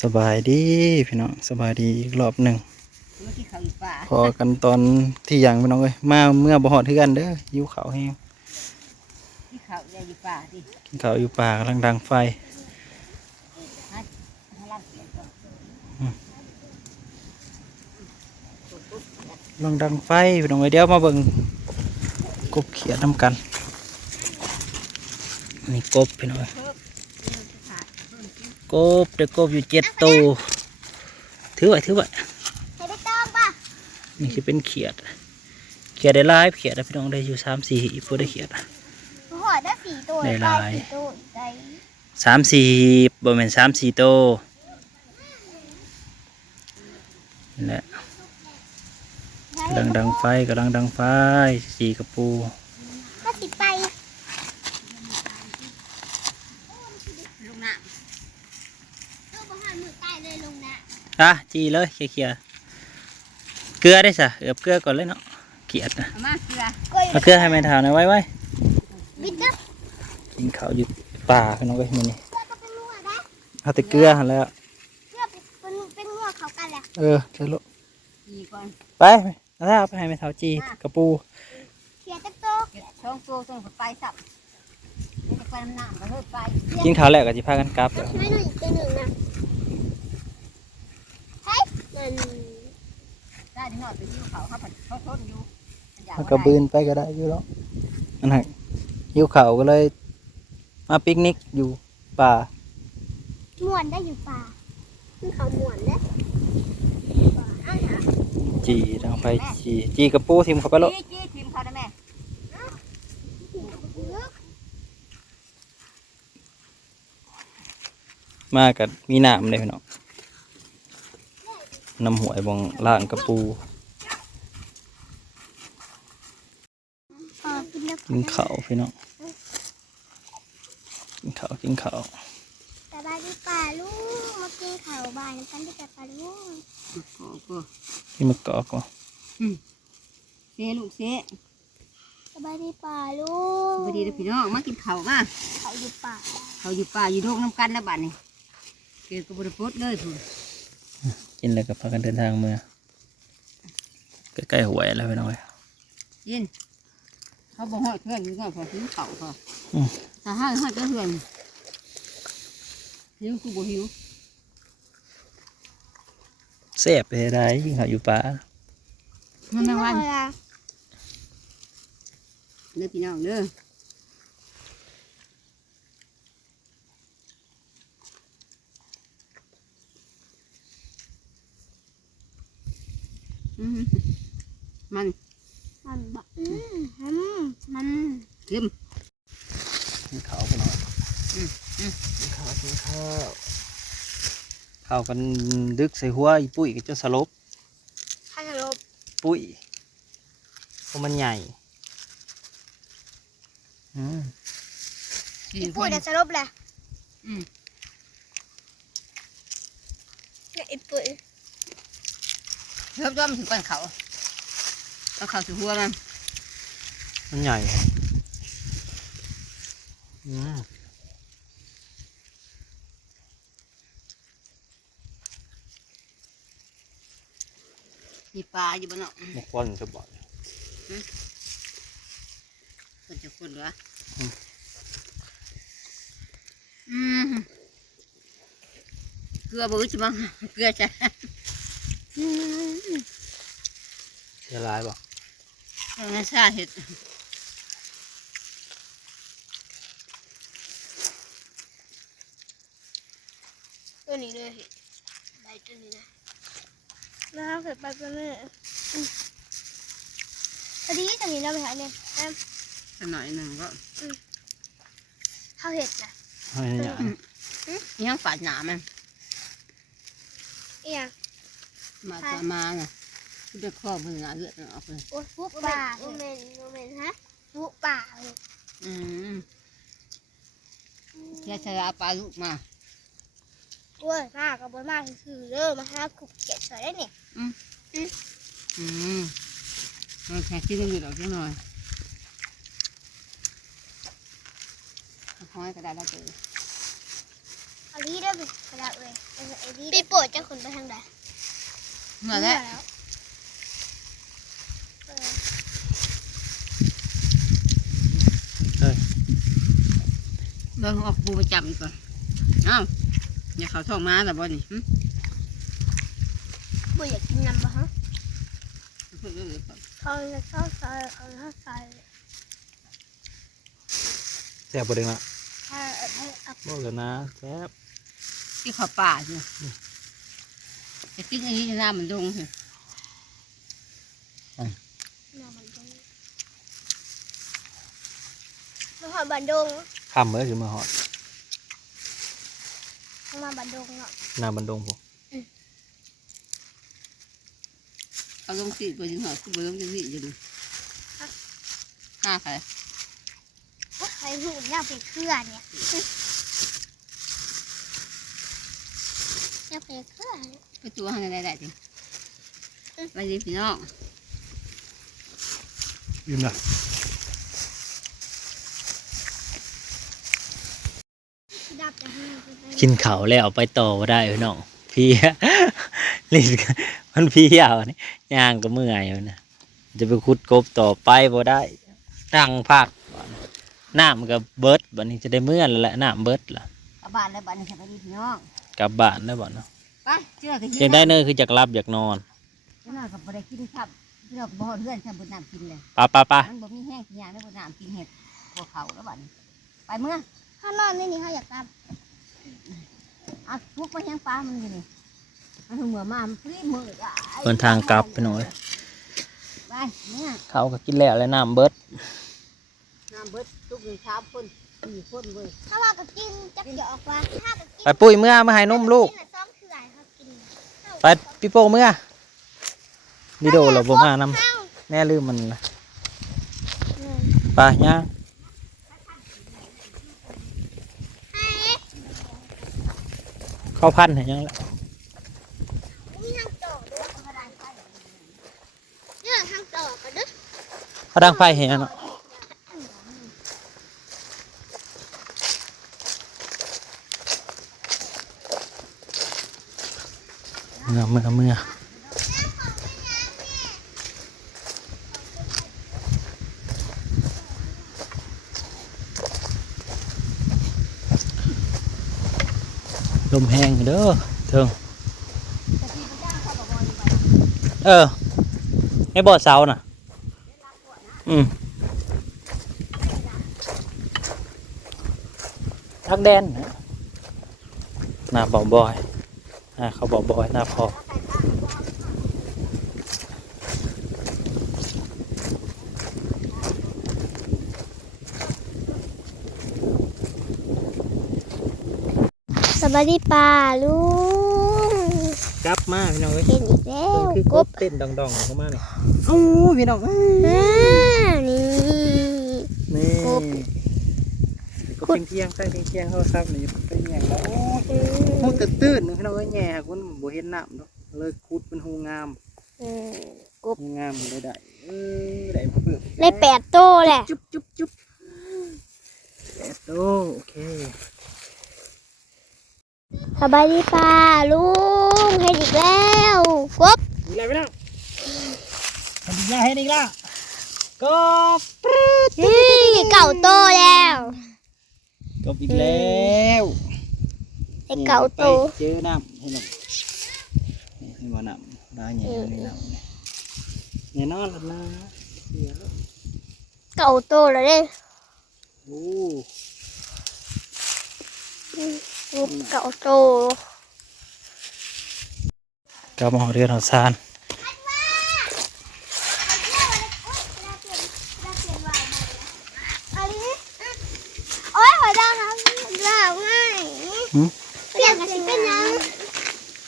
สบายดีพี่น้องสบายดีอีกรอบหนึ่งพอกันตอนที่ยังพี่น้องเอ้ยมาเมื่อบ่ฮอดเทือนเด้อหิวข้าวแห้งที่เขาอยู่ป่าดิกินข้าวอยู่ป่ากำลังดังไฟกำลังดังไฟพี่น้องเอ้ยเดี๋ยวมาเบิ่งกบเขียดน้ำกันนี่กบพี่น้องเอ้ยกบเด็กกบอยู่7 ตัวถือไว้ให้ได้ต้องป่ะนี่จะเป็นเขียดได้หลายเขียดนะพี่น้องได้อยู่3-4อีกพวกได้เขียดหอได้4 ตัวได้หลาย 4 ตัวได้ 30บ่แม่น3-4 ตัวนี่แหละกำลังดังไฟสีกระปูก็สิไปลุงน่ะก็บ่หามือใต้เลยลงนะจีเลยเขี่ยเกลือได้สะเอือบเกลือก่อนเลยเนาะเขียดนะ เอามาเกลือเอาเกลือให้แม่ทานนะไว้บิดนะกินข้าวอยู่ป่าพี่น้องเอ้ยมื้อนี้ เพื่อก็เป็นงัวได้ เอาแต่เกลือหั่นแล้ว เพื่อเป็นงัวเขากันแหละใช่ลูก จีก่อน ไปเอาไปให้แม่ทาจีกระปูเขียดโต ช่องตัวต้องไปสับนี่จะไปน้ำหนักก็เลิกไป กินข้าวแล้วก็สิพากันกลับเด้อ ไม่หน่อยตัวหนึ่งนะเฮ้ยมัน ได้ที่นอนไปยิ้วเขาเขาทนอยู่ มันก็บืนไปก็ได้อยู่แล้วนั่นแหละหิวข้าวก็เลยมาปิกนิกอยู่ป่า ม่วนได้อยู่ป่ามันเขาม่วนได้ป่าอ้าวหา จีทางไปจีกระปูทิมเข้าไปแล้ว จีทีมเขาได้ไหม มากับมีน้ำเลยพี่น้องน้ำหวยบองล่างกระปูกินข้าวพี่น้องกินข้าว สบายดีป่าลูกมากินข้าวบ่ายน้ำกันด้วยกันป่าลูก ที่มะกอกวะ เสียลูกเสีย สบายดีป่าลูก พอดีเลยพี่น้องมากินข้าวมา เขาอยู่ป่า เขาอยู่ป่าอยู่โลกน้ำกันนะบ้านนี่เกิดกับบริพุทธเลยพุ่น กินแล้วก็พากันเดินทางเมื่อใกล้ๆหวยแล้วพี่น้อง ยินเขาบอกหอดเพื่อนอยู่ก่อนพอหิวเข่าพอถ้าหอดก็เพื่อนหิวกูบ่หิว แซ่บไปได้กินข้าวอยู่ป่า มันไม่วันเด้อพี่น้องเด้อมันบอกมัน เค็ม กินข้าวพี่น้องกินข้าวข้าวกันดึกใส่หัวอีปุ้ยก็จะสลบ ข้าวลบ ปุ้ยเพราะมันใหญ่อีปุ๋ยเดี๋ยวจะลบแหละเนี่ยอีปุ๋ย เพิ่มต้มถึงก้อนเขาเอาเขาถึงหัวมันใหญ่มีปลาอยู่บนเนาะ มะควันจะบ่อย คนจะคนเหรอเกลือบื้อใช่ไหมเกลือจ้ะละลายบ่ งั้นชาเห็ดตัวนี้เลยใบตัวนี้นะแล้วเสร็จไปตัวนี้พอดีตัวนี้เราไปหาเนี่ยสักหน่อยหนึ่งก็ข้าวเห็ดนะยังฝาดหนามัน เอียงมาจะมาน่ะเด็กข้อมือหนาเลือดออกเลยโอ้ปุ๊บป่าโมเมนฮะปุ๊บป่าแค่ใช้ปลาลูกมาโอ้ยมากกับบนมากคือเริ่มมาหาขุบเก็บสวยได้เนี่ยแค่ที่ต้องอยู่ดอกหน่อยห้อยก็ได้แล้วเจอ เอาลีเด้อไปกระดาษเลยไอ้ลีปีโป้จะขึ้นไปทางใด เมื่อแล้ว เบิ่งออกปูประจำก่อนอ้าวอย่าเขาท้องม้าแต่บ่นี่ บ่อยากกินน้ำปะฮะเขาจะเข้าซอยเขาเข้าซอย แซ่บบ่เด้งละ ถ้าให้เอา บ่เลยนะแซ่บ ที่เขาป่าสิจะติ้งอันนี้จะน้ำมันดงสิ น้ำมันดงมาหอดบันดง คำเมื่อคือมาหอด มาบันดงเนาะ นาบันดงผม เขาลงสีตัวจริงเหรอคือเบิ่งจะสีจะดูห้าใคร ใครหูอยากไปเคลื่อนเนี่ยอยากไปเคลื่อน ไปตัวให้ได้จริงไปดีพี่น้อง ยืมละ ดับจะให้ กินเขาวแล้วไปต่อบ่ได้พี่น้องพี่ ลิ้นมันพี่ยาวนี่ย่างก็เมื่อยอยู่นะจะไปขุดกบต่อไปบ่ได้ตั้งพักน้ำก็เบิดบัดนี้จะได้เมื่อแล้วแหละน้ำเบิดล่ะ กลับบ้านแล้วบ้านนี้ไปดีพี่น้อง กลับบ้านแล้วบ่เนาะ ไปเชื่อกัน อยากได้เนยคืออยากรับอยากนอน เจ้าหน้ากับบ่ได้กินครับพี่น้องบ่เพื่อนฉันบ่น้ำกินเลย ปะปะปะ มันบ่มีแห้งกินยาแล้วบ่น้ำกินเห็ดพวกเขาแล้วบ้านไปเมื่อ ถ้านอนนี่เขาอยากกลับ อ่ะพวกไปยังปลามันอยู่นี่มันเหมือมามันพลีมืออ่ะ เดินทางกลับไปหน่อย ไปเนี่ย เขาก็กินแล้วน้ำเบิด น้ำเบิดทุกหนึ่งเช้าคน4คนเว้ย ถ้าว่าก็กินจักเดี๋ยวออกมาถ้าก็กิน ไปปุ้ยเมื่อมาให้นมลูก กินละซ้อมเถื่อนเขากิน ไปพี่โป้เมื่อวิดีโอเราบ่มานำ ข้าว แน่ลืมมันนะไปย่าง เข้าพันธุ์ให้ยังละ มีทางต่อด้วยเนี่ยทางต่อกันด้วย เขาดังไฟให้ยังเนาะเมื่อลมแห้งเด้อเถิงให้บ่อเสาน่ะทักแดนนะหน้าบ่อบอยเขาบ่อบอยหน้าพอสวัสดีป่าลุง กลับมาพี่น้องเอ้ย เห็นอีกแล้ว คือก ก บบ เต้นดองๆเข้ามาเนี่ยโอ้พี่น้อง นี่ นี่ กบ ก็เที่ยงใส่เที่ยงเขาครับนี่ไปแง่แล้วหูตื้นๆพี่น้องเอ้ยแง่คุณบ่เห็นน้ำเนาะเลยขุดเป็นหูงาม กบ หูงามเลยได้ได้เพิ่ม ได้8 โตแหละ จุ๊บ8 โตโอเค สบายดีป่าลุงเห็นอีกแล้วกบ มีอะไรไปแล้วทำดีง่ายให้ดีละกบ นี่9 โตแล้ว กบอีกแล้ว ได้9 โต เจอน้ำให้หน่อยนี่ว่าน้ำได้ใหญ่เลยน้ำแน่นอนแล้วนะเสียแล้ว 9 โตแล้วเด้ โอ้ กบ9 โต กลับมาหอเรือนหอซาน โอ้ยหัวดาวนะดาวง่ายเปลี่ยนกันสิเป็นยัง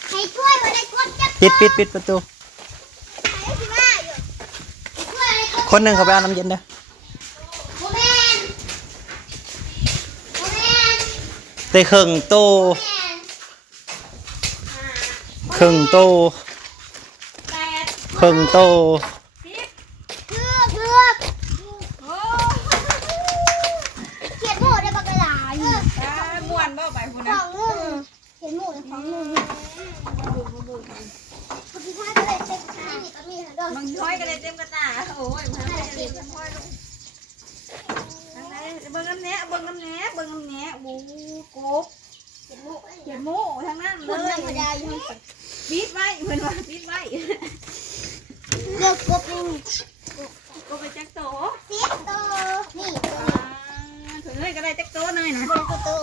ให้ช่วยมาได้กบจับ ปิดประตู ให้สิว่าอยู่ช่วยได้กบ คนหนึ่งเขาไปเอาน้ำเย็นเด้อ โมเมนโมเมน เตะครึ่งโตครึ่งโต 8 ครึ่งโต เลือกโอ้เขียนโบได้ปากกระดาษ ม่วนบ่ไปพุ่น ส นะ อง อยก็ได้เต็มกระตาโอ้ยมันไม่ได้เต็มห้อยลูกเบิ่งน้ำแหน่เบิ่งน้ำแหน่เบิ่งน้ำแหน่บูกบเจ็บหมูทั้งนั้นเลยปิดไว้เพิ่นว่าปิดไว้ เลือกกบนี่ กบไปจักโต เสียโตนี่ตัว ถึงเลยก็ได้จักโตหน่อยนะ บนประตู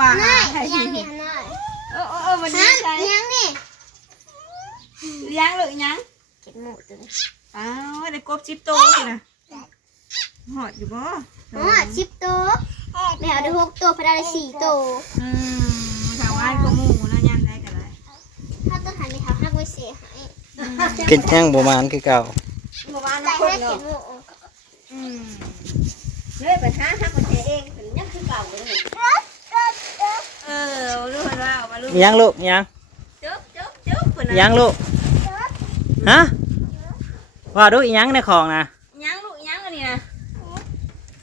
ว้า น้อยยังนี่น้อย วันนี้ ฮะ ใช่ ยังนี่ เลี้ยงหรือยัง เก็บหมูตัวนี้ อ้าวได้กบ10โตสินะหอดอยู่บ่ อ๋อ10ตัวแม่เอาได้6ตัวพอได้4ตัว ชาวบ้านก็หมู่นะยามได้ก็ได้ ถ้าตัวหันไปทำให้ไว้เสียหาย กินแห้งบ่มานคือเก่า เมื่อวาน แต่ น้ำคน ให้ เนาะ เก็บหมู เลยไปหาฮักคนเองถึงยังคือเก่าเลยรู้ไหมว่าเอามาลูก ยังลูกยัง จุ๊บคน ยังลูกฮะว่าดูอีหยังในของนะ ยังลูกยังอันนี้นะ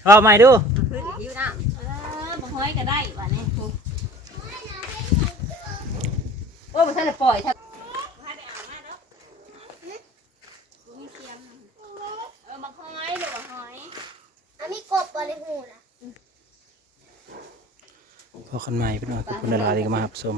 ว่าใหม่ดู พื้นอยู่น้ำบ่ห้อยก็ได้บ้านนี้ครูโอ้บ่ทันได้ปล่อยถ้าให้ไปเอามาเด้อมีเสียมบักห้อยลูกบักห้อย อันนี้กบบริหูนะ พอกันใหม่เป็นว่าทุกคนเวลาที่ก็มาหับชม